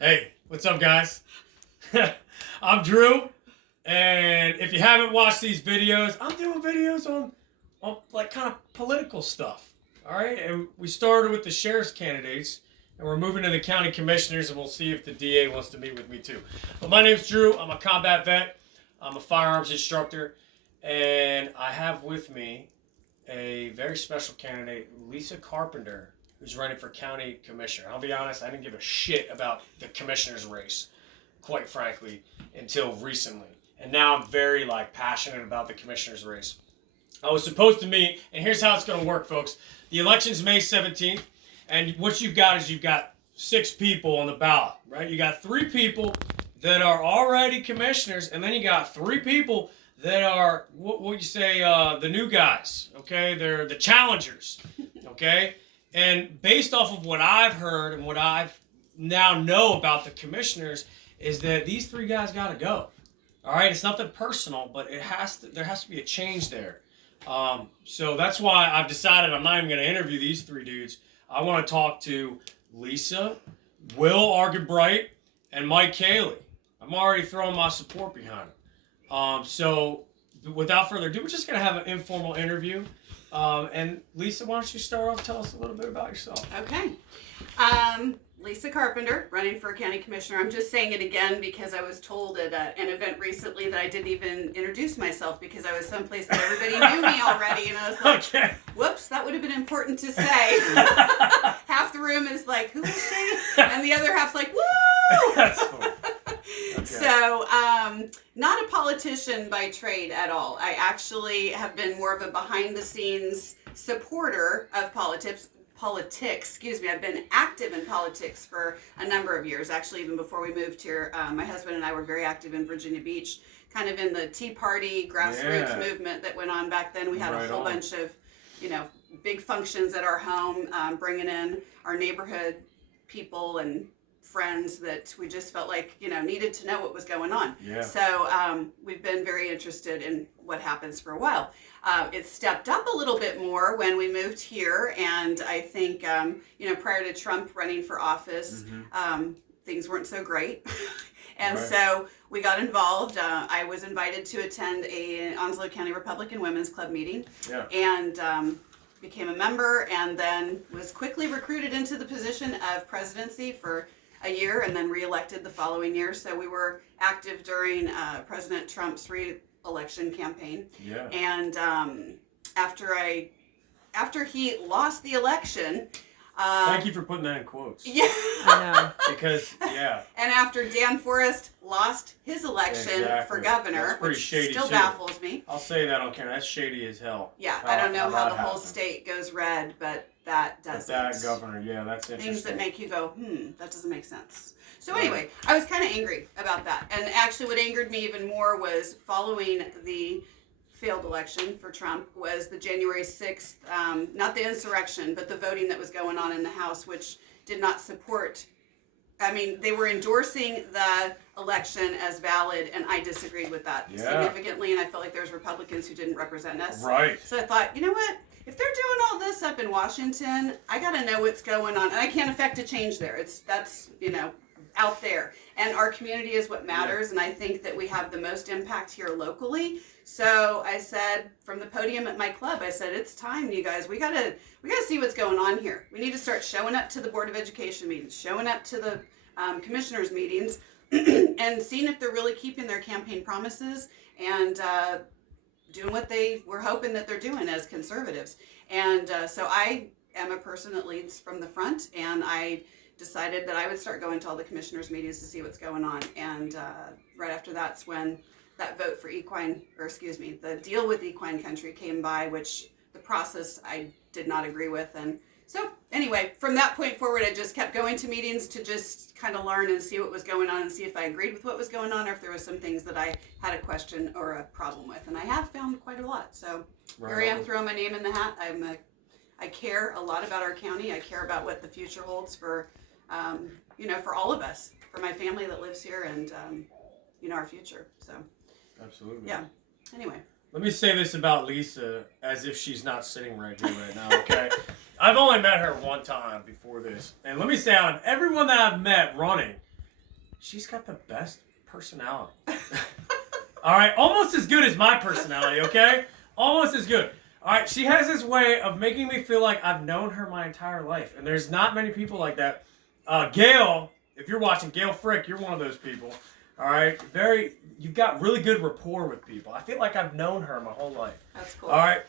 Hey, what's up, guys? I'm Drew, and if you haven't watched these videos, I'm doing videos on like kind of political stuff. All right, and we started with the sheriff's candidates, and we're moving to the county commissioners, and we'll see if the DA wants to meet with me too. But my name's Drew. I'm a combat vet. I'm a firearms instructor, and I have with me a very special candidate, Lisa Carpenter, who's running for county commissioner. I'll be honest, I didn't give a shit about the commissioner's race, quite frankly, until recently. And now I'm very passionate about the commissioner's race. I was supposed to meet, and here's how it's going to work, folks. The election's May 17th, and what you've got is you've got 6 people on the ballot, right? You got 3 people that are already commissioners, and then you got 3 people that are, what you say, the new guys, okay? They're the challengers, okay? And based off of what I've heard and what I've now know about the commissioners is that these 3 guys got to go. All right, it's nothing personal, but there has to be a change there. So that's why I've decided I'm not even going to interview these 3 dudes. I want to talk to Lisa, Will Argenbright, and Mike Cayley. I'm already throwing my support behind them. So without further ado, we're just going to have an informal interview. And Lisa, why don't you start off? Tell us a little bit about yourself. Okay. Lisa Carpenter, running for county commissioner. I'm just saying it again because I was told at an event recently that I didn't even introduce myself because I was someplace that everybody knew me already. And I was like, okay. Whoops, that would have been important to say. Half the room is like, who is she? And the other half's like, woo! That's cool. Okay. So, not a politician by trade at all. I actually have been more of a behind-the-scenes supporter of politics. I've been active in politics for a number of years. Actually, even before we moved here, my husband and I were very active in Virginia Beach, kind of in the Tea Party grassroots movement that went on back then. We had a whole bunch of, big functions at our home, bringing in our neighborhood people and friends that we just felt like, needed to know what was going on. Yeah. So we've been very interested in what happens for a while. It stepped up a little bit more when we moved here, and I think, prior to Trump running for office, things weren't so great. And so we got involved. I was invited to attend a Onslow County Republican Women's Club meeting, and became a member, and then was quickly recruited into the position of presidency for a year, and then reelected the following year. So we were active during President Trump's re-election campaign. Yeah. And after he lost the election, thank you for putting that in quotes. Yeah. I know. Because, yeah. And after Dan Forrest lost his election for governor, which shady still too. Baffles me. I'll say that on camera. That's shady as hell. Yeah, I don't know how the whole state goes red, but that doesn't. But that governor, yeah, that's interesting. Things that make you go, that doesn't make sense. So anyway, I was kind of angry about that. And actually what angered me even more was following the failed election for Trump was the January 6th, not the insurrection, but the voting that was going on in the House, which did not support. I mean, they were endorsing the election as valid, and I disagreed with that significantly, and I felt like there was Republicans who didn't represent us. Right. So I thought, you know what? If they're doing all this up in Washington, I got to know what's going on, and I can't affect a change there. That's out there, and our community is what matters, and I think that we have the most impact here locally. So I said from the podium at my club, I said, it's time, you guys. We gotta see what's going on here. We need to start showing up to the Board of Education meetings, showing up to the commissioners meetings, and seeing if they're really keeping their campaign promises and doing what they were hoping that they're doing as conservatives. And so I am a person that leads from the front, and I decided that I would start going to all the commissioners meetings to see what's going on. And right after that's when that vote for the deal with Equine Country came by, which the process I did not agree with. And so anyway, from that point forward, I just kept going to meetings to just kind of learn and see what was going on and see if I agreed with what was going on or if there was some things that I had a question or a problem with. And I have found quite a lot. So here I am throwing my name in the hat. I care a lot about our county. I care about what the future holds for, for all of us, for my family that lives here and, our future. So. Absolutely. Yeah. Anyway. Let me say this about Lisa as if she's not sitting right here right now, okay? I've only met her one time before this. And let me say, out of everyone that I've met running, she's got the best personality. All right, almost as good as my personality, okay? Almost as good. All right, she has this way of making me feel like I've known her my entire life, and there's not many people like that. Gail, if you're watching, Gail Frick, you're one of those people. All right, you've got really good rapport with people. I feel like I've known her my whole life. That's cool. All right,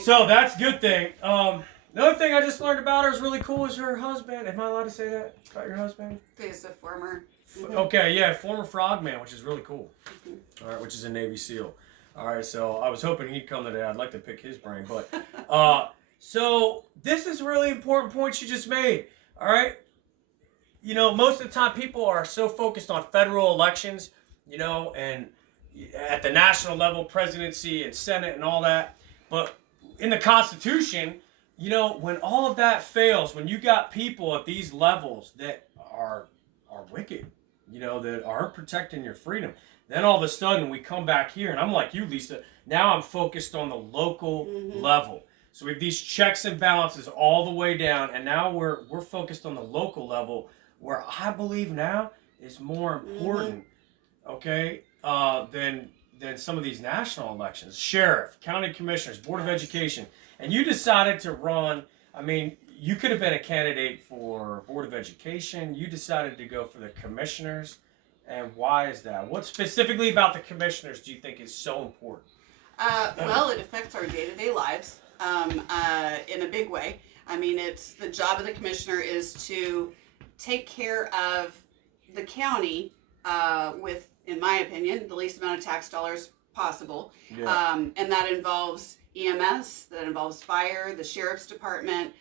so that's a good thing. Another thing I just learned about her is really cool is her husband. Am I allowed to say that about your husband? He's a former. Okay, yeah, former frogman, which is really cool. All right, which is a Navy SEAL. All right, so I was hoping he'd come today. I'd like to pick his brain, but so this is a really important point you just made. All right, you know, most of the time people are so focused on federal elections, you know, and at the national level, presidency and Senate and all that, but in the Constitution, you know, when all of that fails, when you got people at these levels that are wicked, you know, that aren't protecting your freedom, then all of a sudden we come back here, and I'm like you, Lisa, now I'm focused on the local level. So we have these checks and balances all the way down, and now we're focused on the local level, where I believe now is more important, okay, than some of these national elections. Sheriff, county commissioners, board of education. And you decided to run, I mean, you could have been a candidate for board of education. You decided to go for the commissioners. And why is that? What specifically about the commissioners do you think is so important? Well, it affects our day-to-day lives in a big way. I mean, it's the job of the commissioner is to take care of the county with, in my opinion, the least amount of tax dollars possible. Yeah. And that involves EMS, that involves fire, the sheriff's department,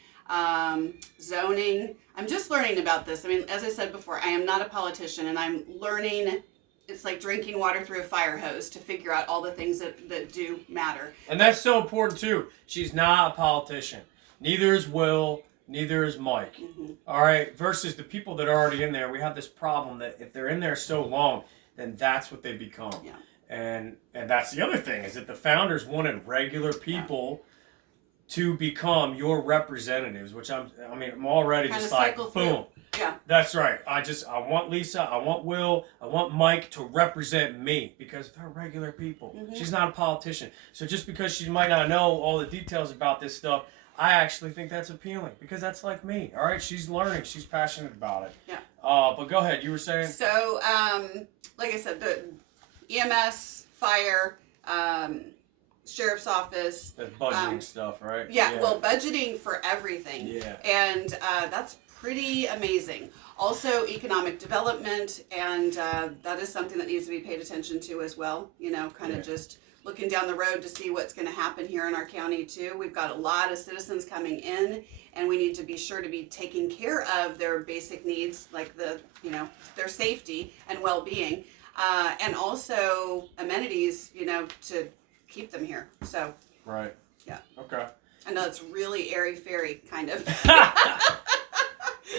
zoning. I'm just learning about this. I mean, as I said before, I am not a politician, and I'm learning. It's like drinking water through a fire hose to figure out all the things that do matter. And that's so important too. She's not a politician. Neither is Will. Neither is Mike. All right. Versus the people that are already in there, we have this problem that if they're in there so long, then that's what they become. Yeah. And that's the other thing, is that the founders wanted regular people to become your representatives, which I'm already kind just like, boom. Yeah. That's right. I want Lisa, I want Will, I want Mike to represent me, because they're regular people. She's not a politician. So just because she might not know all the details about this stuff, I actually think that's appealing, because that's like me. All right. She's learning. She's passionate about it. Yeah. But go ahead. You were saying? So, like I said, the EMS, fire, sheriff's office. That's budgeting stuff, right? Yeah, well, budgeting for everything. Yeah. And that's pretty amazing. Also, economic development, and that is something that needs to be paid attention to as well. You know, kind of just looking down the road to see what's going to happen here in our county too. We've got a lot of citizens coming in, and we need to be sure to be taking care of their basic needs, like their safety and well-being. And also amenities, you know, to keep them here. So. Right. Yeah. Okay. I know it's really airy-fairy, kind of.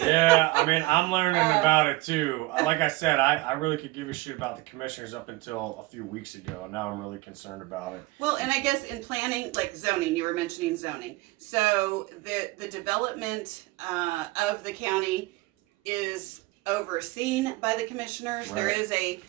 Yeah, I mean, I'm learning about it too. Like I said, I really could give a shit about the commissioners up until a few weeks ago, and now I'm really concerned about it. Well, and I guess in planning, like zoning, you were mentioning zoning. So the development of the county is overseen by the commissioners. Right. There is a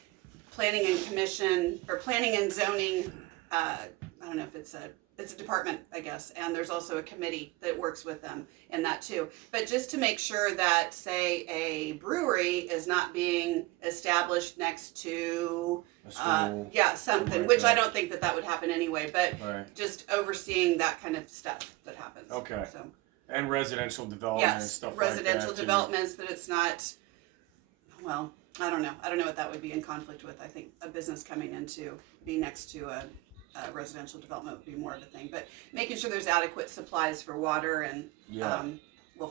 planning and zoning, I don't know if it's a department, I guess, and there's also a committee that works with them in that too. But just to make sure that, say, a brewery is not being established next to something, which I don't think that would happen anyway, but just overseeing that kind of stuff that happens. Okay. So. And residential development and stuff like that. Residential developments that it's not, well, I don't know. I don't know what that would be in conflict with. I think a business coming in to be next to a residential development would be more of a thing. But making sure there's adequate supplies for water and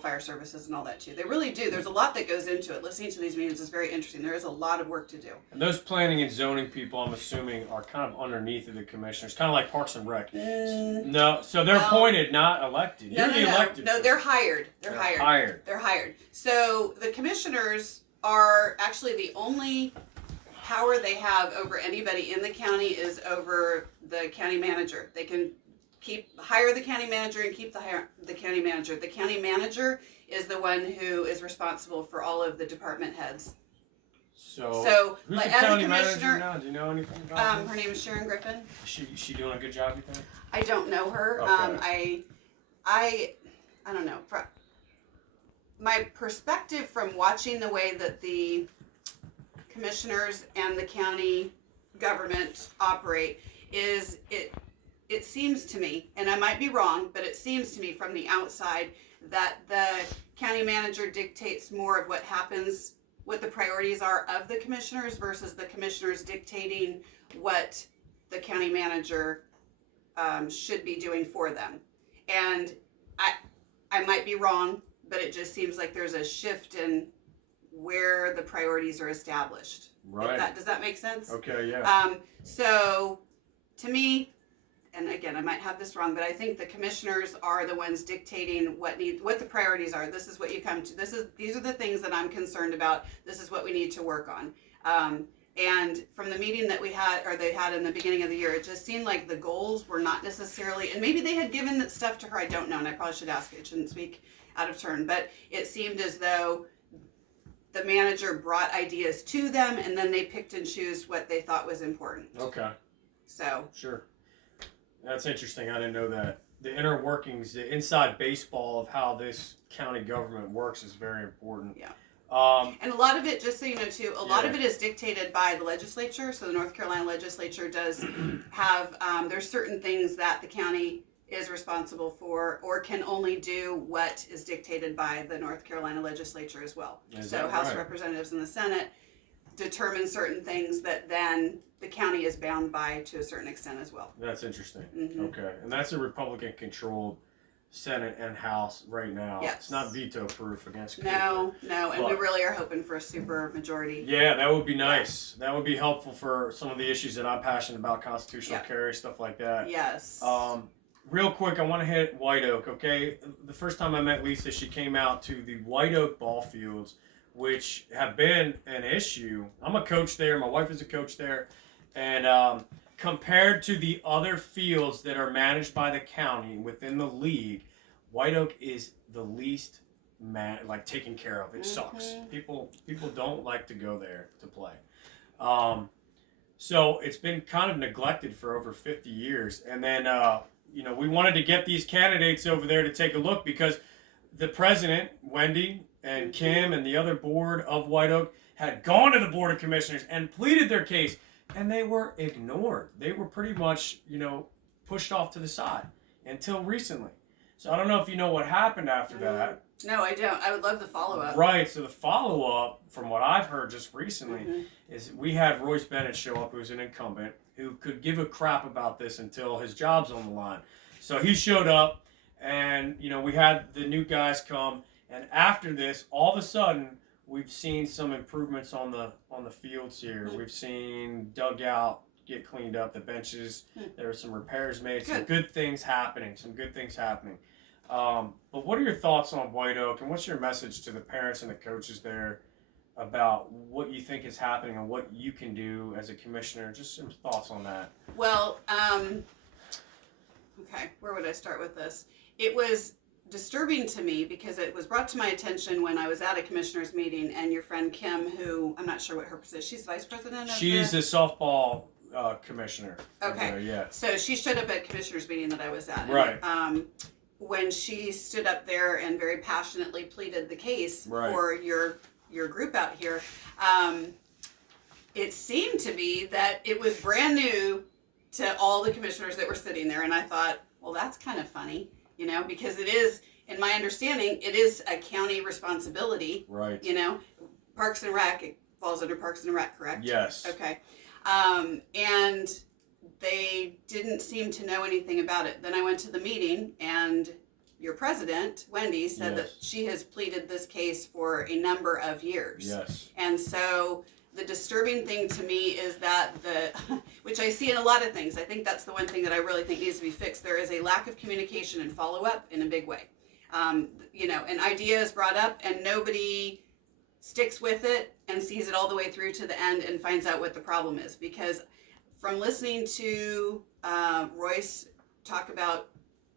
fire services and all that too. They really do. There's a lot that goes into it. Listening to these meetings is very interesting. There is a lot of work to do. And those planning and zoning people, I'm assuming, are kind of underneath of the commissioners, kind of like Parks and Rec. No, so they're appointed, not elected. No, No, they're hired. They're hired. So the commissioners are actually the only power they have over anybody in the county is over the county manager. They can hire the county manager and keep the county manager. The county manager is the one who is responsible for all of the department heads. So who's like, the as a county manager commissioner, now? Do you know anything about her? her name is Sharon Griffin. Is she doing a good job, you think? I don't know her. Okay. I don't know. My perspective from watching the way that the commissioners and the county government operate is it seems to me, and I might be wrong, but it seems to me from the outside that the county manager dictates more of what happens, what the priorities are of the commissioners versus the commissioners dictating what the county manager should be doing for them. And I might be wrong, but it just seems like there's a shift in where the priorities are established. Right. Does that make sense? Okay, yeah. So to me, and again, I might have this wrong, but I think the commissioners are the ones dictating what the priorities are. This is what you come to. These are the things that I'm concerned about. This is what we need to work on. And from the meeting that we had, or they had in the beginning of the year, it just seemed like the goals were not necessarily, and maybe they had given that stuff to her, I don't know, and I probably should ask, I shouldn't speak out of turn, but it seemed as though the manager brought ideas to them, and then they picked and chose what they thought was important. Okay. So. Sure. That's interesting. I didn't know that. The inner workings, the inside baseball of how this county government works is very important. Yeah. And a lot of it, just so you know too, a lot of it is dictated by the legislature. So the North Carolina legislature does have, there's certain things that the county is responsible for or can only do what is dictated by the North Carolina legislature as well. So House Representatives and the Senate determine certain things that then the county is bound by to a certain extent as well. That's interesting. Mm-hmm. Okay. And that's a Republican controlled Senate and House right now. Yes. It's not veto proof against No, and we really are hoping for a super majority. Yeah, that would be nice. Yeah. That would be helpful for some of the issues that I'm passionate about, constitutional carry, stuff like that. Yes. Real quick, I want to hit White Oak, okay? The first time I met Lisa, she came out to the White Oak ball fields, which have been an issue. I'm a coach there. My wife is a coach there. And compared to the other fields that are managed by the county within the league, White Oak is the least taken care of. It sucks. People don't like to go there to play. So it's been kind of neglected for over 50 years. And then, we wanted to get these candidates over there to take a look because the president, Wendy, and Kim and the other board of White Oak had gone to the Board of Commissioners and pleaded their case. And they were ignored. They were pretty much, pushed off to the side until recently. So I don't know if you know what happened after that. No, I don't. I would love the follow-up. Right. So the follow-up, from what I've heard just recently, is we had Royce Bennett show up, who's an incumbent, who could give a crap about this until his job's on the line. So he showed up, and, we had the new guys come. And after this, all of a sudden, we've seen some improvements on the fields here. We've seen dugout get cleaned up, the benches. There were some repairs made. Some good things happening. But what are your thoughts on White Oak, and what's your message to the parents and the coaches there about what you think is happening and what you can do as a commissioner? Just some thoughts on that. Well, okay, where would I start with this? It was disturbing to me because it was brought to my attention when I was at a commissioners meeting, and your friend Kim, who I'm not sure what her position, she's vice president of She's the softball commissioner. Okay. Yeah. So she stood up at commissioners meeting that I was at. Right. And, when she stood up there and very passionately pleaded the case for your group out here, it seemed to me that it was brand new to all the commissioners that were sitting there, and I thought, well, that's kind of funny. Because it is, in my understanding, it is a county responsibility. Right. Parks and Rec, it falls under Parks and Rec, correct? Yes. Okay. And they didn't seem to know anything about it. Then I went to the meeting, and your president, Wendy, said that she has pleaded this case for a number of years. Yes. And so the disturbing thing to me is that which I see in a lot of things, I think that's the one thing that I really think needs to be fixed. There is a lack of communication and follow-up in a big way. An idea is brought up and nobody sticks with it and sees it all the way through to the end and finds out what the problem is. Because from listening to Royce talk about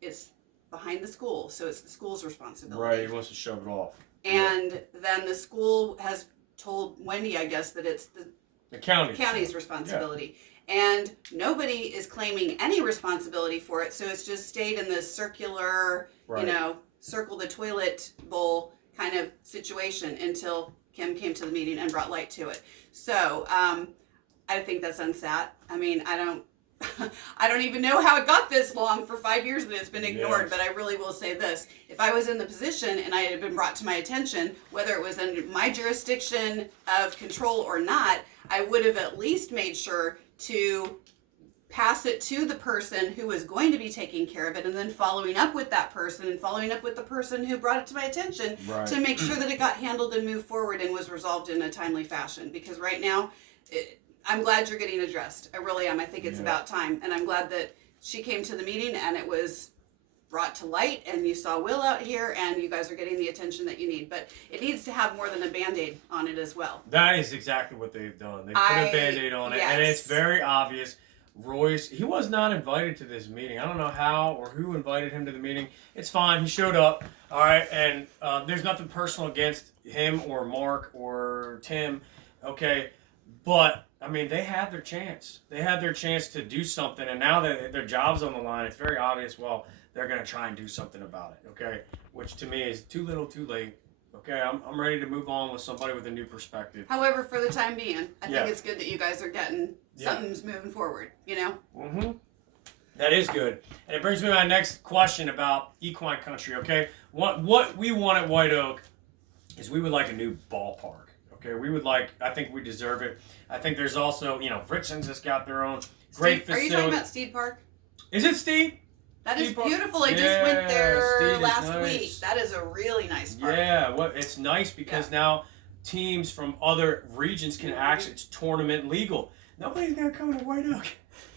it's behind the school, so it's the school's responsibility. Right, he wants to shove it off. And then the school has told Wendy, I guess, that it's the county's responsibility. And nobody is claiming any responsibility for it, so it's just stayed in this circular, Right. circle the toilet bowl kind of situation until Kim came to the meeting and brought light to it. So I think that's unsat. I mean, I don't even know how it got this long for 5 years that it's been ignored. Yes. But I really will say this: if I was in the position and I had been brought to my attention, whether it was under my jurisdiction of control or not, I would have at least made sure to pass it to the person who was going to be taking care of it, and then following up with that person and following up with the person who brought it to my attention to make sure that it got handled and moved forward and was resolved in a timely fashion. Because right now, I'm glad you're getting addressed. I really am. I think it's about time. And I'm glad that she came to the meeting and it was brought to light and you saw Will out here and you guys are getting the attention that you need. But it needs to have more than a Band-Aid on it as well. That is exactly what they've done. They put a Band-Aid on it, and it's very obvious. Royce, he was not invited to this meeting. I don't know how or who invited him to the meeting. It's fine. He showed up. All right. And there's nothing personal against him or Mark or Tim. Okay. But, I mean, they had their chance. They had their chance to do something. And now that their job's on the line, it's very obvious, well, they're going to try and do something about it. Okay. Which to me is too little, too late. Okay, I'm ready to move on with somebody with a new perspective. However, for the time being, I think it's good that you guys are getting something's moving forward, you know? Mm-hmm. That is good. And it brings me to my next question about Equine Country, okay? What we want at White Oak is we would like a new ballpark, okay? We would like, I think we deserve it. I think there's also, Richlands has got their own great facility. Are you talking about Steed Park? Is it Steed? That is beautiful. I just went there last week. That is a really nice park. Yeah, it's nice because now teams from other regions can actually, it's tournament legal. Nobody's going to come to White Oak.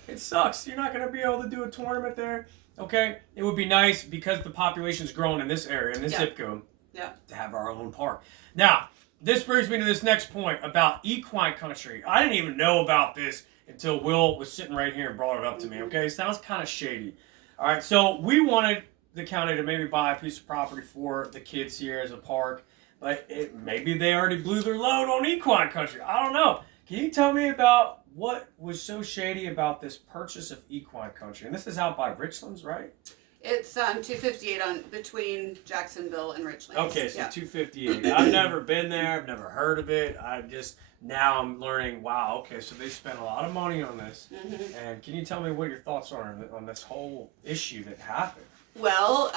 It sucks. You're not going to be able to do a tournament there. Okay? It would be nice because the population's growing in this area, in this zip code, to have our own park. Now, this brings me to this next point about Equine Country. I didn't even know about this until Will was sitting right here and brought it up to me. Okay? It sounds kind of shady. All right, so we wanted the county to maybe buy a piece of property for the kids here as a park, but maybe they already blew their load on Equine Country. I don't know. Can you tell me about what was so shady about this purchase of Equine Country? And this is out by Richlands, right? It's 258 between Jacksonville and Richlands. Okay, so 258. I've never been there. I've never heard of it. Now I'm learning, wow, okay, so they spent a lot of money on this. Mm-hmm. And can you tell me what your thoughts are on this whole issue that happened? Well,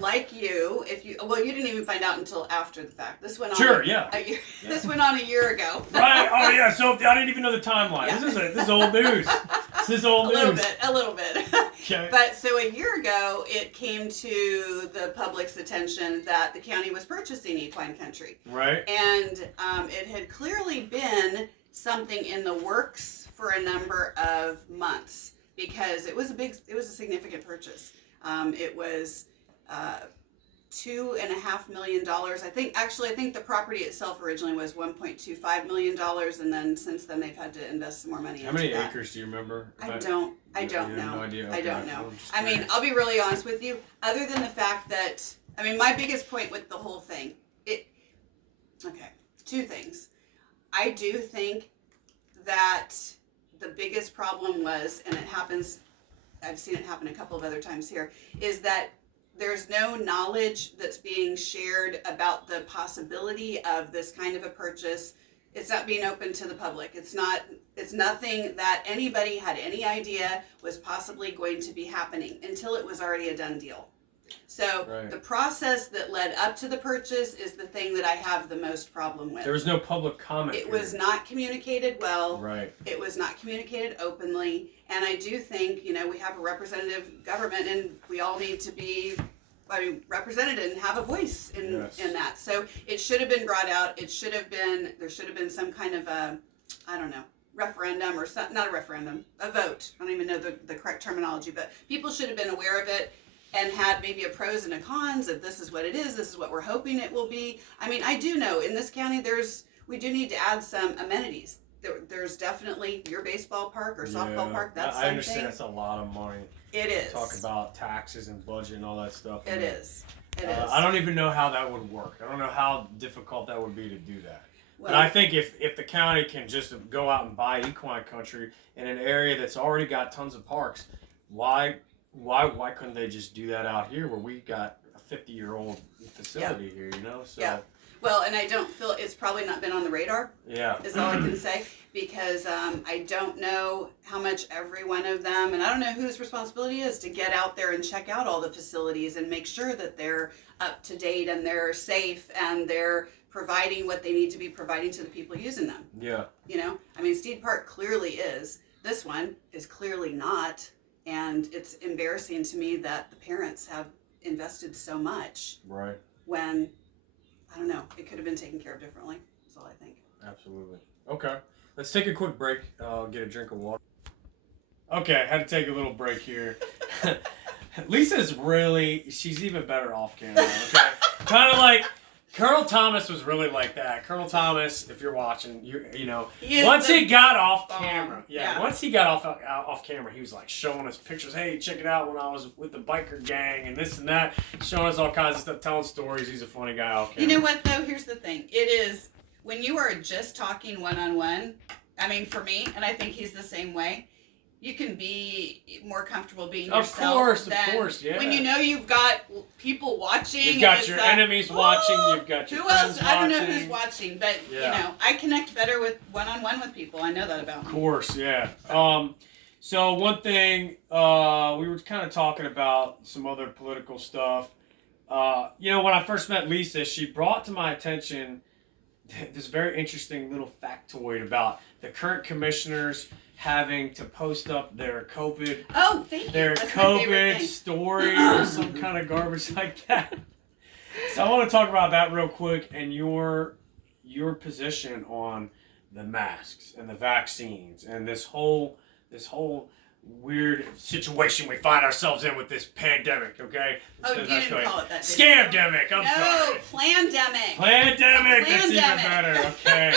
like you, you didn't even find out until after the fact. This went on. Sure, yeah. This went on a year ago. Right. Oh yeah. So I didn't even know the timeline. Yeah. This is old news. This is old news. A little bit. Okay. But so a year ago, it came to the public's attention that the county was purchasing Equine Country. Right. And it had clearly been something in the works for a number of months because it was a significant purchase. It was $2.5 million. I think the property itself originally was $1.25 million, and then since then they've had to invest some more money. How many acres do you remember? I don't know. No idea. I don't know. I mean, I'll be really honest with you. Other than the fact that, my biggest point with the whole thing, two things. I do think that the biggest problem was, and it happens, I've seen it happen a couple of other times here, is that there's no knowledge that's being shared about the possibility of this kind of a purchase. It's not being open to the public. It's nothing that anybody had any idea was possibly going to be happening until it was already a done deal. So the process that led up to the purchase is the thing that I have the most problem with. There was no public comment. It was not communicated well. Right. It was not communicated openly. And I do think, we have a representative government and we all need to be represented and have a voice in that. So it should have been brought out. There should have been some kind of referendum or not a referendum, a vote. I don't even know the correct terminology, but people should have been aware of it and had maybe a pros and a cons of this is what it is, this is what we're hoping it will be. I do know in this county we do need to add some amenities. There's definitely your baseball park or softball park. That's something. I understand it's a lot of money. It is. Talk about taxes and budget and all that stuff. It is. I don't even know how that would work. I don't know how difficult that would be to do that. But I think if the county can just go out and buy Equine Country in an area that's already got tons of parks, why couldn't they just do that out here where we got a 50-year-old facility here, you know? So. Yeah. Well, and I don't feel it's probably not been on the radar. Yeah. Is all I can say, because I don't know how much every one of them, and I don't know whose responsibility it is to get out there and check out all the facilities and make sure that they're up to date and they're safe and they're providing what they need to be providing to the people using them. Yeah. You know, I mean, Steed Park clearly is. This one is clearly not, and it's embarrassing to me that the parents have invested so much. Right. When, I don't know, it could have been taken care of differently. That's all I think. Absolutely. Okay. Let's take a quick break. I'll get a drink of water. Okay, I had to take a little break here. Lisa's she's even better off camera, okay? Kind of like, Colonel Thomas was really like that. Colonel Thomas, if you're watching, you know, once he got off camera, once he got off camera, he was like showing us pictures. Hey, check it out when I was with the biker gang and this and that, showing us all kinds of stuff, telling stories. He's a funny guy off camera. You know what, though? Here's the thing. It is, when you are just talking one-on-one, I mean, for me, and I think he's the same way, you can be more comfortable being yourself. Of course, yeah. When you know you've got people watching. You've got your enemies watching. You've got your friends watching. I don't know who's watching, but, you know, I connect better with one-on-one with people. I know that about me. Of course, yeah. So one thing, we were kind of talking about some other political stuff. You know, when I first met Lisa, she brought to my attention this very interesting little factoid about the current commissioners having to post up their COVID, story or some kind of garbage like that. So I want to talk about that real quick and your position on the masks and the vaccines and this whole weird situation we find ourselves in with this pandemic, okay? You didn't call it that. Scamdemic, I'm sorry. No, plandemic. Plandemic, that's even better, okay.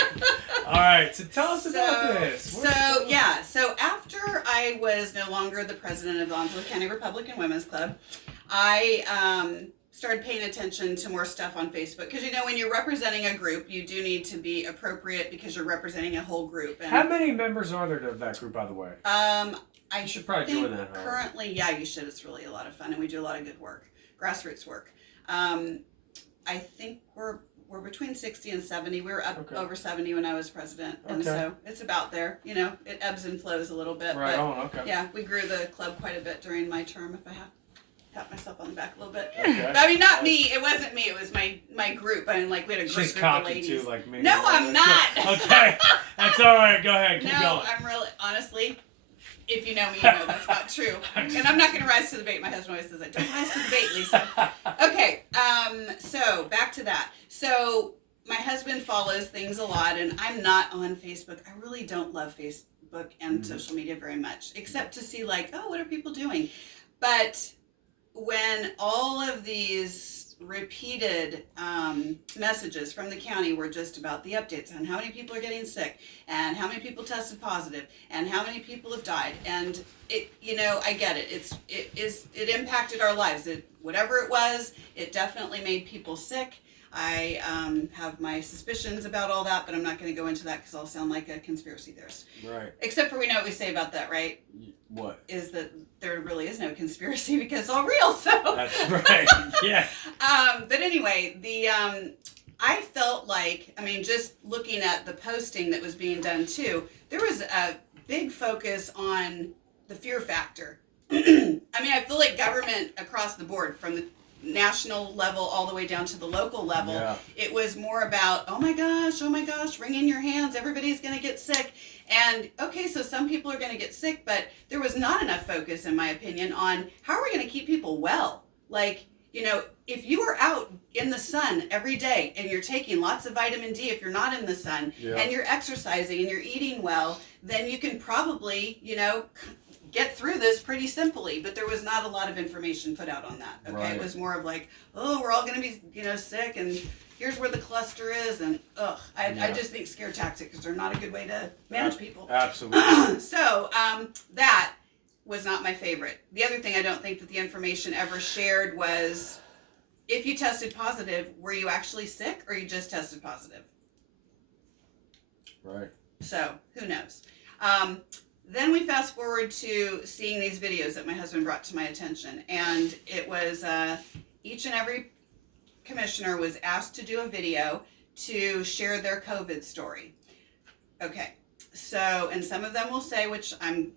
All right, so tell us about this. So after I was no longer the president of the Onslow County Republican Women's Club, I started paying attention to more stuff on Facebook. Because, you know, when you're representing a group, you do need to be appropriate because you're representing a whole group. And, how many members are there of that group, by the way? I should probably join that. Currently, yeah, you should. It's really a lot of fun, and we do a lot of good work, grassroots work. I think we're between 60 and 70. We were up over 70 when I was president, and so it's about there. You know, it ebbs and flows a little bit. Right but, on. Okay. Yeah, we grew the club quite a bit during my term. If I have pat myself on the back a little bit. Okay. I mean, not me. It wasn't me. It was my group. I mean, like we had a great She's group of cocky ladies. too, like me. No, I'm not. Okay, that's all right. Go ahead. Keep going. No, I'm really honestly. If you know me, you know that's not true. And I'm not going to rise to the bait. My husband always says that. Don't rise to the bait, Lisa. Okay, so back to that. So my husband follows things a lot, and I'm not on Facebook. I really don't love Facebook and social media very much, except to see like, oh, what are people doing? But when all of these repeated messages from the county were just about the updates on how many people are getting sick and how many people tested positive and how many people have died, and it, you know, I get it. It impacted our lives. Whatever it was, it definitely made people sick. I have my suspicions about all that, but I'm not going to go into that because I'll sound like a conspiracy theorist. Right. Except for we know what we say about that, right? What? Is that there really is no conspiracy because it's all real. So that's right. Yeah. But anyway, I felt like, I mean, just looking at the posting that was being done too, there was a big focus on the fear factor. I mean, I feel like government across the board, from the national level all the way down to the local level, it was more about, oh my gosh, wring in your hands, everybody's going to get sick. And okay, so some people are going to get sick, but there was not enough focus, in my opinion, on how are we going to keep people well. Like, you know, if you are out in the sun every day and you're taking lots of vitamin D, if you're not in the sun, and you're exercising and you're eating well, then you can probably, you know, get through this pretty simply. But there was not a lot of information put out on that. Okay, It was more of like, oh, we're all going to be, you know, sick, and here's where the cluster is, and I just think scare tactics are not a good way to manage people. Absolutely. So that was not my favorite. The other thing I don't think that the information ever shared was, if you tested positive, were you actually sick or you just tested positive? Right. So, who knows? Then we fast forward to seeing these videos that my husband brought to my attention. And it was each and every commissioner was asked to do a video to share their COVID story. Okay. So, and some of them will say, which I'm,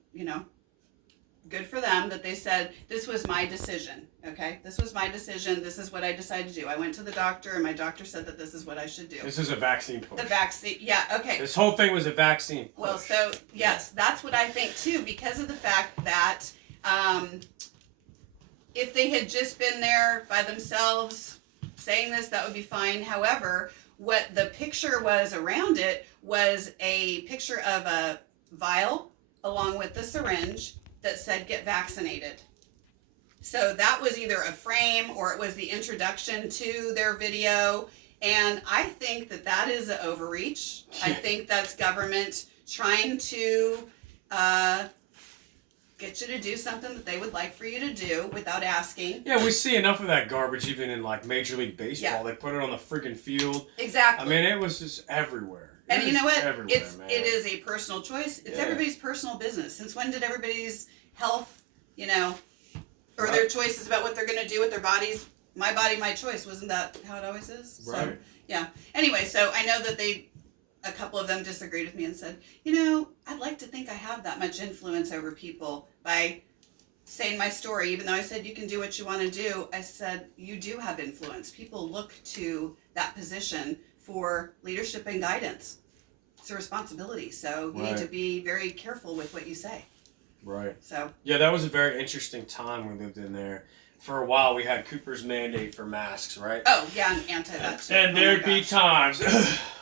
good for them, that they said, this was my decision. Okay. This was my decision. This is what I decided to do. I went to the doctor and my doctor said that this is what I should do. This is a vaccine push. The vaccine. Yeah. Okay. This whole thing was a vaccine push. Well, so yes, that's what I think too, because of the fact that if they had just been there by themselves saying this, that would be fine. However, what the picture was around it was a picture of a vial along with the syringe that said get vaccinated. So that was either a frame or it was the introduction to their video. And I think that that is an overreach. I think that's government trying to get you to do something that they would like for you to do without asking. Yeah, we see enough of that garbage even in like Major League Baseball. Yeah. They put it on the freaking field. Exactly. I mean, it was just everywhere. And you know what? It is a personal choice. It's everybody's personal business. Since when did everybody's health, or their choices about what they're going to do with their bodies? My body, my choice. Wasn't that how it always is? Right. So, yeah. Anyway, so I know that a couple of them disagreed with me and said, I'd like to think I have that much influence over people by saying my story. Even though I said you can do what you want to do, I said you do have influence. People look to that position for leadership and guidance. It's a responsibility. So you need to be very careful with what you say. Right. So. Yeah, that was a very interesting time we lived in there. For a while, we had Cooper's mandate for masks, right? Oh, yeah, and anti that too. And there'd be times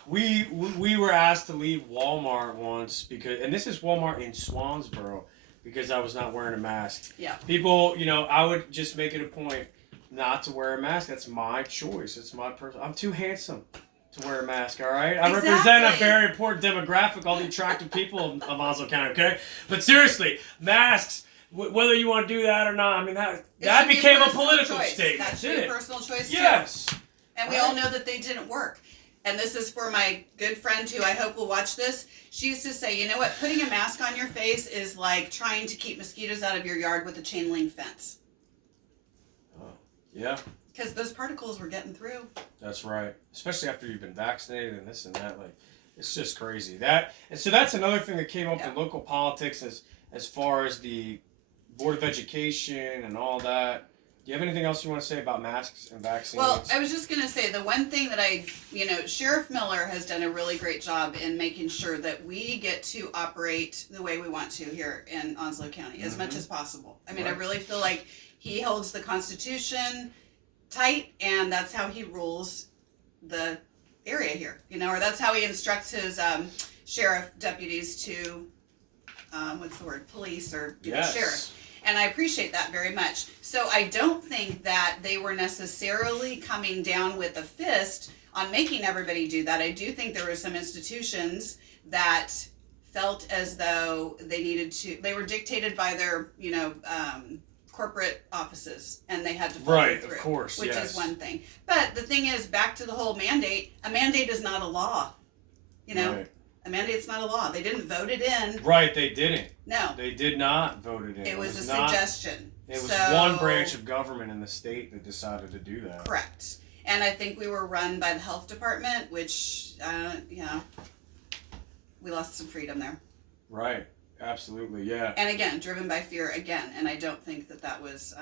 we were asked to leave Walmart once because, and this is Walmart in Swansboro, because I was not wearing a mask. Yeah. People, I would just make it a point not to wear a mask. That's my choice. It's my personal. I'm too handsome to wear a mask, all right? I represent a very important demographic, all the attractive people of Onslow County, okay? But seriously, masks, whether you want to do that or not, I mean, that became a political statement. That's your personal choice, yes. too. And we all know that they didn't work. And this is for my good friend who I hope will watch this. She used to say, you know what, putting a mask on your face is like trying to keep mosquitoes out of your yard with a chain link fence. Oh, yeah. Because those particles were getting through. That's right. Especially after you've been vaccinated and this and that. Like, it's just crazy. And so that's another thing that came up in local politics as far as the Board of Education and all that. Do you have anything else you want to say about masks and vaccines? Well, I was just going to say the one thing that Sheriff Miller has done a really great job in making sure that we get to operate the way we want to here in Onslow County as much as possible. I mean, I really feel like he holds the Constitution tight, and that's how he rules the area here, or that's how he instructs his sheriff deputies to, police or sheriff. And I appreciate that very much. So I don't think that they were necessarily coming down with a fist on making everybody do that. I do think there were some institutions that felt as though they were dictated by their, corporate offices, and they had to follow through. Right, of course, which is one thing. But the thing is, back to the whole mandate, a mandate is not a law. Right. A mandate's not a law. They didn't vote it in. Right, they didn't. No. They did not vote it in. It was a suggestion. It was one branch of government in the state that decided to do that. Correct. And I think we were run by the health department, which, we lost some freedom there. Right. Absolutely, yeah. And again, driven by fear again, and I don't think that was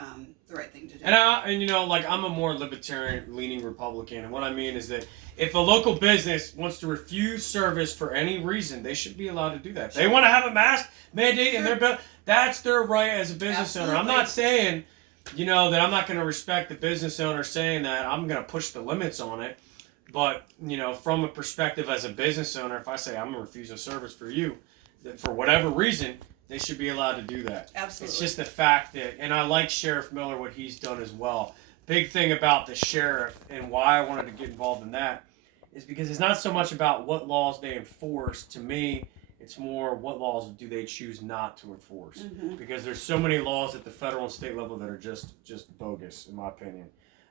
the right thing to do. And I'm a more libertarian-leaning Republican, and what I mean is that if a local business wants to refuse service for any reason, they should be allowed to do that. They want to have a mask mandate in their business. That's their right as a business owner. I'm not saying, that I'm not going to respect the business owner saying that. I'm going to push the limits on it. But, from a perspective as a business owner, if I say I'm going to refuse a service for you, for whatever reason, they should be allowed to do that. Absolutely. It's just the fact that, and I like Sheriff Miller, what he's done as well. Big thing about the sheriff and why I wanted to get involved in that is because it's not so much about what laws they enforce. To me, it's more what laws do they choose not to enforce. Mm-hmm. Because there's so many laws at the federal and state level that are just bogus, in my opinion.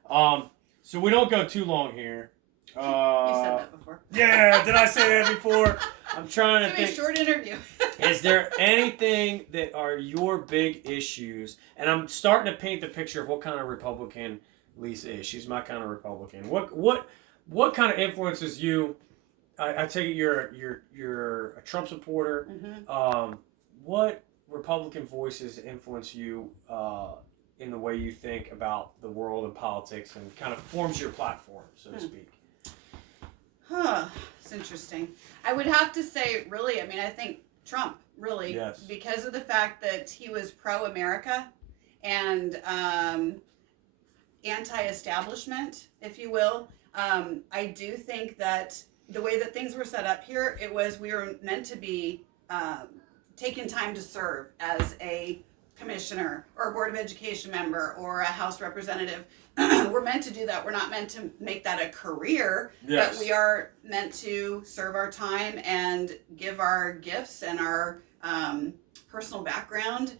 So we don't go too long here. You said that before. Yeah, did I say that before? I'm trying to It's gonna be think. a short interview. Is there anything that are your big issues? And I'm starting to paint the picture of what kind of Republican Lisa is. She's my kind of Republican. What kind of influences you? I take it you're a Trump supporter. Mm-hmm. What Republican voices influence you in the way you think about the world and politics, and kind of forms your platform, so to speak? It's interesting. I would have to say, really, I mean, I think Trump, really, Yes. because of the fact that he was pro-America and anti-establishment, if you will. I do think that the way that things were set up here, we were meant to be taking time to serve as a commissioner or a board of education member or a House representative. We're meant to do that. We're not meant to make that a career, Yes. but we are meant to serve our time and give our gifts and our personal background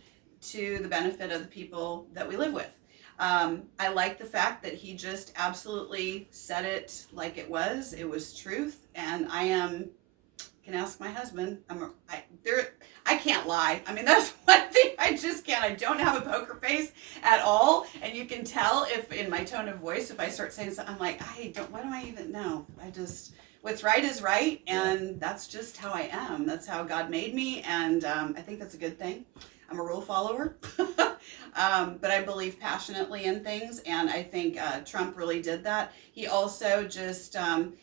to the benefit of the people that we live with. I like the fact that he just absolutely said it like it was. It was truth, and can ask my husband. I can't lie. I mean, that's one thing I just can't. I don't have a poker face at all, and you can tell if in my tone of voice, if I start saying something, I'm like, what do I even know? What's right is right, and that's just how I am. That's how God made me, and I think that's a good thing. I'm a rule follower, but I believe passionately in things, and I think Trump really did that. He also just,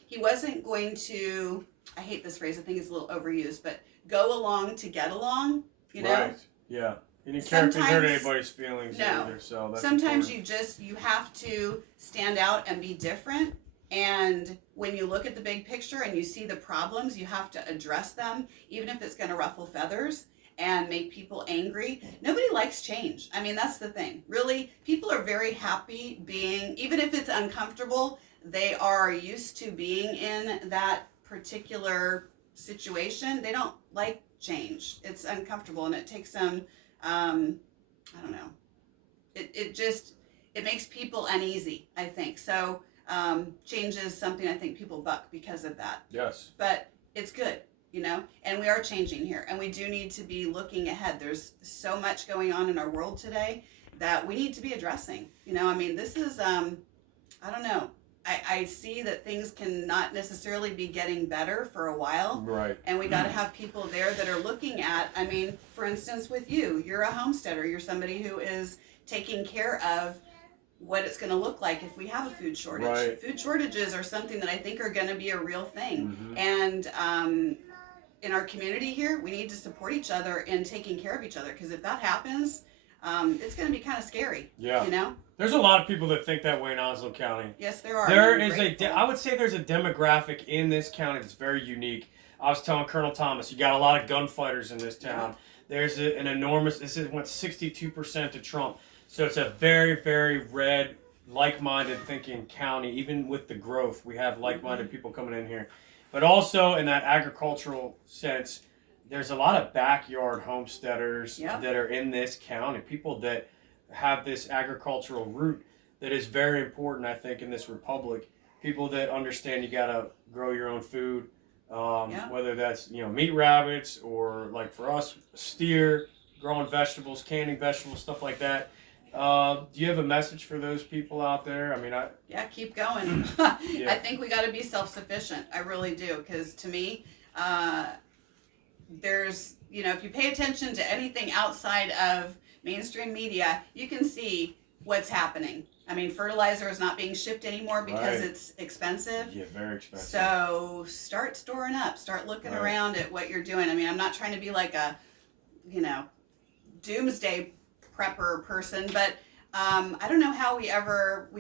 he wasn't going to, I hate this phrase, I think it's a little overused, but go along to get along, you know? Right, yeah. You didn't care if you hurt anybody's feelings either, so that's sometimes important. you have to stand out and be different, and when you look at the big picture and you see the problems, you have to address them, even if it's going to ruffle feathers and make people angry. Nobody likes change. I mean, that's the thing. Really, people are very happy being, even if it's uncomfortable, they are used to being in that particular situation. They don't like change. It's uncomfortable, and it takes them, I don't know. It makes people uneasy, I think. So change is something I think people buck because of that. Yes. But it's good. You know, and we are changing here, and we do need to be looking ahead. There's so much going on in our world today that we need to be addressing. You know, I mean, this is, I don't know. I see that things can not necessarily be getting better for a while. Right. And we got to have people there that are looking at, I mean, for instance, with you're a homesteader. You're somebody who is taking care of what it's going to look like if we have a food shortage. Right. Food shortages are something that I think are going to be a real thing. Mm-hmm. And, in our community here, we need to support each other in taking care of each other, because if that happens, it's going to be kind of scary. Yeah. You know? There's a lot of people that think that way in Onslow County. Yes, there are. There is I would say there's a demographic in this county that's very unique. I was telling Colonel Thomas, you got a lot of gunfighters in this town. Yeah. There's an enormous, went 62% to Trump. So it's a very, very red, like-minded thinking county. Even with the growth, we have like-minded people coming in here. But also in that agricultural sense, there's a lot of backyard homesteaders that are in this county. People that have this agricultural root that is very important, I think, in this republic. People that understand you got to grow your own food, whether that's meat rabbits or, like for us, steer, growing vegetables, canning vegetables, stuff like that. Do you have a message for those people out there? I mean, keep going. I think we got to be self-sufficient. I really do, because to me, there's, if you pay attention to anything outside of mainstream media, you can see what's happening. I mean, fertilizer is not being shipped anymore because it's expensive. Yeah, very expensive. So start storing up. Start looking around at what you're doing. I mean, I'm not trying to be like a, doomsday prepper person, but I don't know how we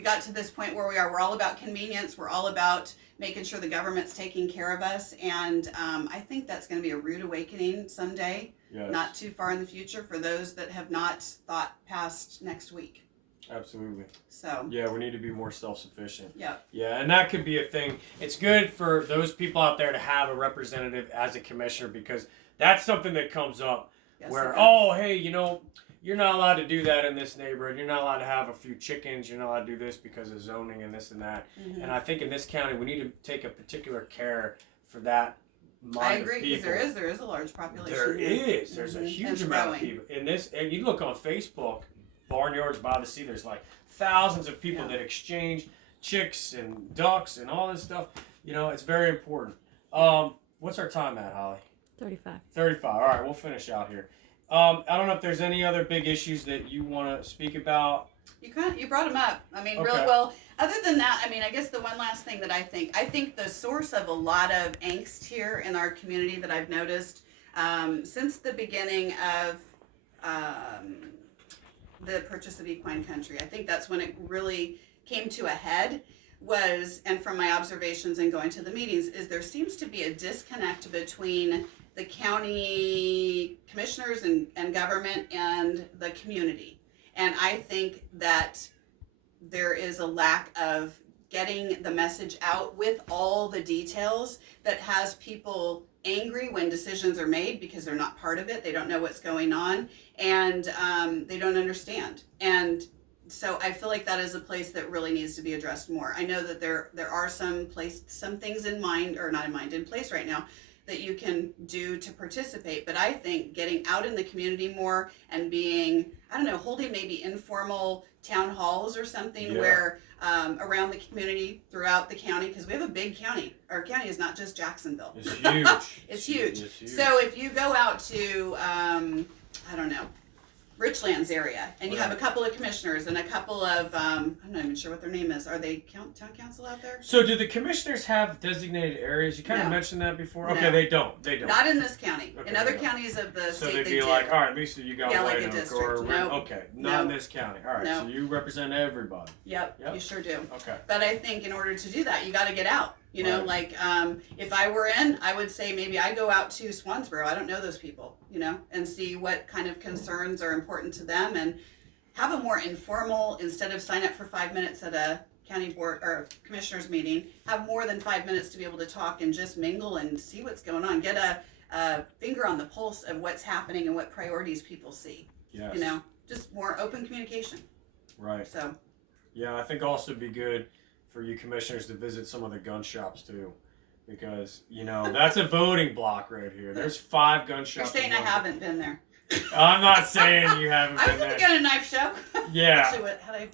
got to this point where we are. We're all about convenience. We're all about making sure the government's taking care of us, and I think that's going to be a rude awakening someday, not too far in the future, for those that have not thought past next week. Absolutely. So yeah, we need to be more self-sufficient. Yeah, and that could be a thing. It's good for those people out there to have a representative as a commissioner, because that's something that comes up where, hey, you're not allowed to do that in this neighborhood. You're not allowed to have a few chickens. You're not allowed to do this because of zoning and this and that. Mm-hmm. And I think in this county, we need to take a particular care for that mind I agree, of because people. there is a large population. There here. is. There's a Mhm. huge It's amount of growing. people in this. And you look on Facebook, Barnyards by the Sea. There's like thousands of people that exchange chicks and ducks and all this stuff. You know, it's very important. What's our time at, Holly? 35. 35. All right, we'll finish out here. I don't know if there's any other big issues that you want to speak about. You brought them up. I mean, Okay. really well. Other than that, I mean, I guess the one last thing that I think the source of a lot of angst here in our community that I've noticed since the beginning of the purchase of Equine Country, I think that's when it really came to a head. And from my observations and going to the meetings, is there seems to be a disconnect between the county commissioners and government and the community. And I think that there is a lack of getting the message out with all the details that has people angry when decisions are made because they're not part of it. They don't know what's going on, and they don't understand. And so I feel like that is a place that really needs to be addressed more. I know that there are some things in place right now that you can do to participate. But I think getting out in the community more and being, holding maybe informal town halls or something where around the community throughout the county, because we have a big county. Our county is not just Jacksonville. It's huge. It's huge. It's huge. So if you go out to, Richlands area, and you have a couple of commissioners and a couple of, I'm not even sure what their name is. Are they town council out there? So do the commissioners have designated areas? You kind of No. mentioned that before. No. Okay, they don't. Not in this county. Okay, in other they don't. counties of the So state, they'd they be do. like, all right, Lisa, you got Yeah, like White a Oak, district. or Nope. okay, not in this county. All right, Nope. so you represent everybody. Yep, Yep. you sure do. Okay. But I think in order to do that, you got to get out. You know, Right. like if I were in, I would say maybe I go out to Swansboro. I don't know those people, and see what kind of concerns are important to them, and have a more informal, instead of sign up for 5 minutes at a county board or commissioners meeting, have more than 5 minutes to be able to talk and just mingle and see what's going on. Get a finger on the pulse of what's happening and what priorities people see. Yes. Just more open communication. Right. So. Yeah, I think also it'd be good for you commissioners to visit some of the gun shops too, because that's a voting block right here. There's 5 gun shops. You're saying I haven't been there. I'm not saying you haven't I been was at there. the gun and knife show. Yeah. Actually, had I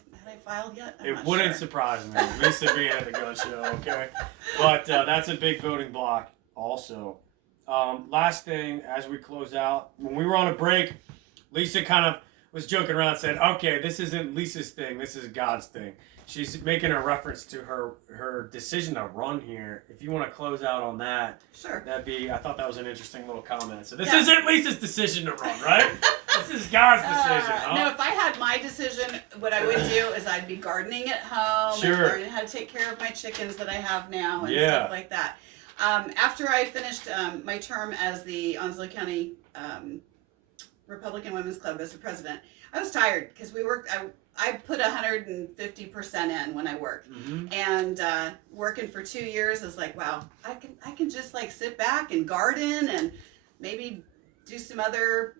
filed yet? I'm It not wouldn't sure. surprise me. Lisa being at the gun show, okay? But that's a big voting block also. Last thing, as we close out, when we were on a break, Lisa kind of was joking around and said, okay, this isn't Lisa's thing, this is God's thing. She's making a reference to her decision to run here. If you want to close out on that, Sure. I thought that was an interesting little comment. So this Yeah. isn't Lisa's decision to run, right? This is God's decision, huh? No, if I had my decision, what I would do is I'd be gardening at home, Sure. and learning how to take care of my chickens that I have now and Yeah. stuff like that. After I finished my term as the Onslow County Republican Women's Club as the president, I was tired because we worked. I put 150% in when I worked, and working for 2 years is like, wow, I can just like sit back and garden and maybe do some other,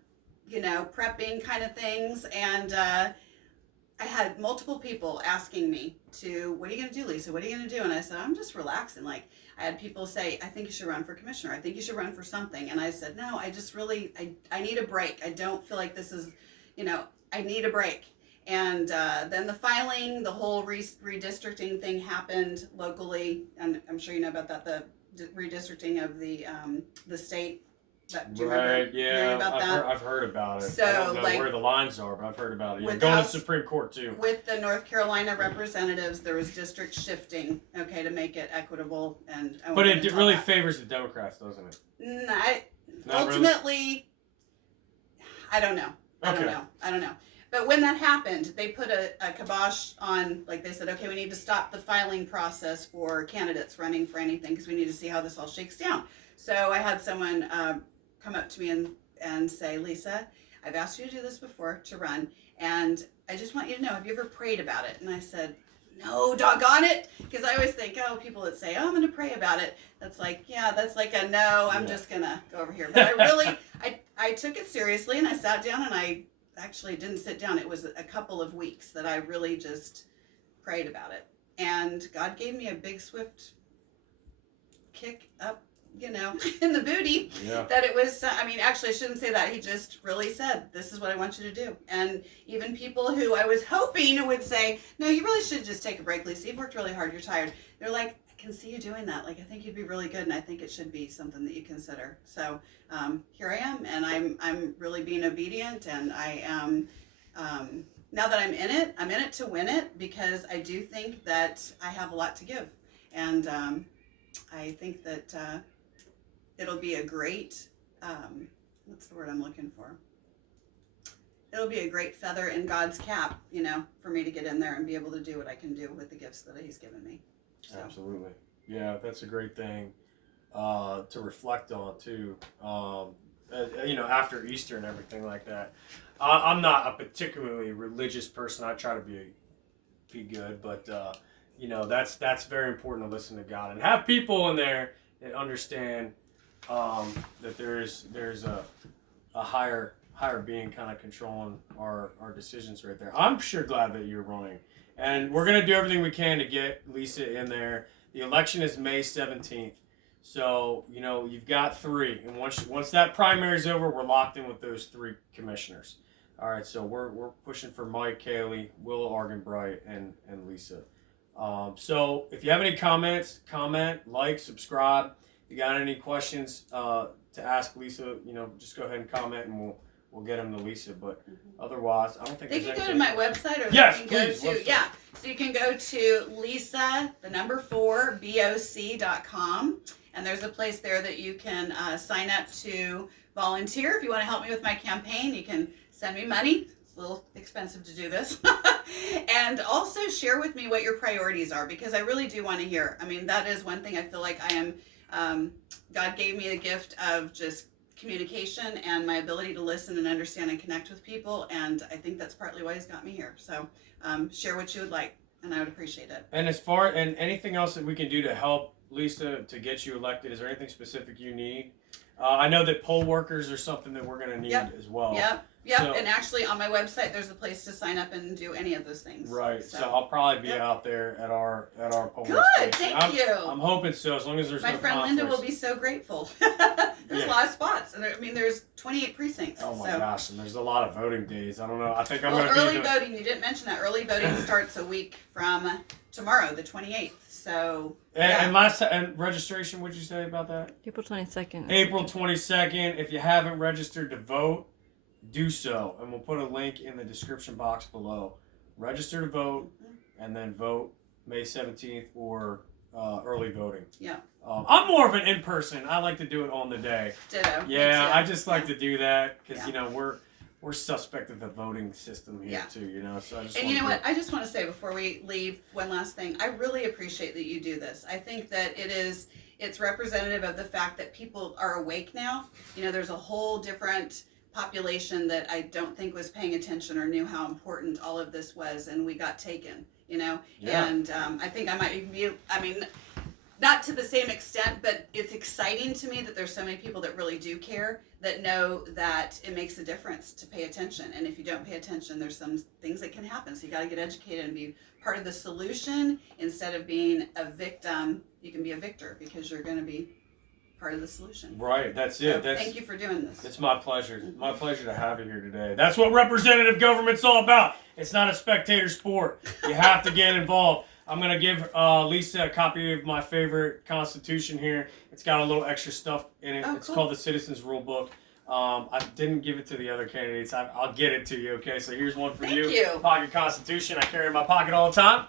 prepping kind of things. And I had multiple people asking me what are you going to do, Lisa? What are you going to do? And I said, I'm just relaxing. Like, I had people say, I think you should run for commissioner. I think you should run for something. And I said, no, I just really, I need a break. I don't feel like this is, I need a break. And then the filing, the whole redistricting thing happened locally. And I'm sure you know about that, the redistricting of the state. Do you remember hearing about that? I've heard about it. So, I don't know where the lines are, but I've heard about it. Yeah, going to the Supreme Court too. With the North Carolina representatives, there was district shifting, to make it equitable. But it really favors the Democrats, doesn't it? Ultimately, I don't know. I don't know. But when that happened, they put a kibosh on, like they said, okay, we need to stop the filing process for candidates running for anything because we need to see how this all shakes down. So I had someone come up to me and say, Lisa, I've asked you to do this before, to run, and I just want you to know, have you ever prayed about it? And I said, no, doggone it, because I always think, people that say, I'm going to pray about it, that's like a no, I'm just going to go over here. But I really, I took it seriously, and I sat down, and I actually didn't sit down. It was a couple of weeks that I really just prayed about it. And God gave me a big, swift kick up in the booty. Yeah. That it was, I mean, actually, I shouldn't say that. He just really said, this is what I want you to do. And even people who I was hoping would say, no, you really should just take a break, Lisa. You've worked really hard. You're tired. They're like, I can see you doing that. Like, I think you'd be really good, and I think it should be something that you consider. So here I am, and I'm really being obedient, and I am, now that I'm in it to win it, because I do think that I have a lot to give. And I think that it'll be a great, what's the word I'm looking for? It'll be a great feather in God's cap, for me to get in there and be able to do what I can do with the gifts that He's given me. So. Absolutely. Yeah, that's a great thing to reflect on, too. After Easter and everything like that. I'm not a particularly religious person. I try to be good, but, that's very important to listen to God and have people in there that understand that there's a higher being kind of controlling our decisions right there. I'm sure glad that you're running, and we're gonna do everything we can to get Lisa in there. The election is May 17th, so you've got 3, and once that primary is over, we're locked in with those 3 commissioners. All right, so we're pushing for Mike Cayley, Will Argenbright, and Lisa. So if you have any comments, comment, like, subscribe. If you got any questions to ask Lisa, just go ahead and comment, and we'll get them to Lisa. But otherwise, I don't think they there's can anything. go to my website, or yes, they can please, go to website. yeah. So you can go to Lisa, the number 4 BOC.com, and there's a place there that you can sign up to volunteer. If you want to help me with my campaign, you can send me money. It's a little expensive to do this. And also share with me what your priorities are, because I really do want to hear. I mean, that is one thing I feel like I am, God gave me the gift of just communication and my ability to listen and understand and connect with people. And I think that's partly why He's got me here. So share what you would like, and I would appreciate it. And and anything else that we can do to help Lisa to get you elected, is there anything specific you need? I know that poll workers are something that we're going to need as well. Yep. So, and actually on my website, there's a place to sign up and do any of those things. Right. So I'll probably be out there at our poll station. Good. Thank you. I'm hoping so, as long as there's my no friend conflicts. Linda will be so grateful. There's a lot of spots, and there's 28 precincts. Oh my gosh, and there's a lot of voting days. I don't know. I think I'm well, going to early voting. You didn't mention that early voting starts a week from tomorrow, the 28th. So and registration. What'd you say about that? April 22nd. April 22nd. If you haven't registered to vote, do so, and we'll put a link in the description box below. Register to vote, and then vote May 17th or early voting. Yeah. I'm more of an in-person. I like to do it on the day. Ditto. Yeah, I just like to do that because Yeah. we're suspect of the voting system here too. So I just. And you know what? I just want to say before we leave, one last thing. I really appreciate that you do this. I think that it's representative of the fact that people are awake now. There's a whole different population that I don't think was paying attention or knew how important all of this was, and we got taken. Yeah. And I think I might be. Not to the same extent, but it's exciting to me that there's so many people that really do care, that know that it makes a difference to pay attention. And if you don't pay attention, there's some things that can happen. So you got to get educated and be part of the solution instead of being a victim. You can be a victor because you're going to be part of the solution. Right, that's it. Thank you for doing this. It's my pleasure. My pleasure to have you here today. That's what representative government's all about. It's not a spectator sport. You have to get involved. I'm going to give Lisa a copy of my favorite Constitution here. It's got a little extra stuff in it. It's called the Citizens Rule Book. I didn't give it to the other candidates. I'll get it to you, okay? So here's one for you. Thank you. Pocket Constitution. I carry in my pocket all the time.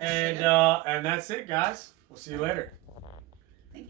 And that's it, guys. We'll see you later.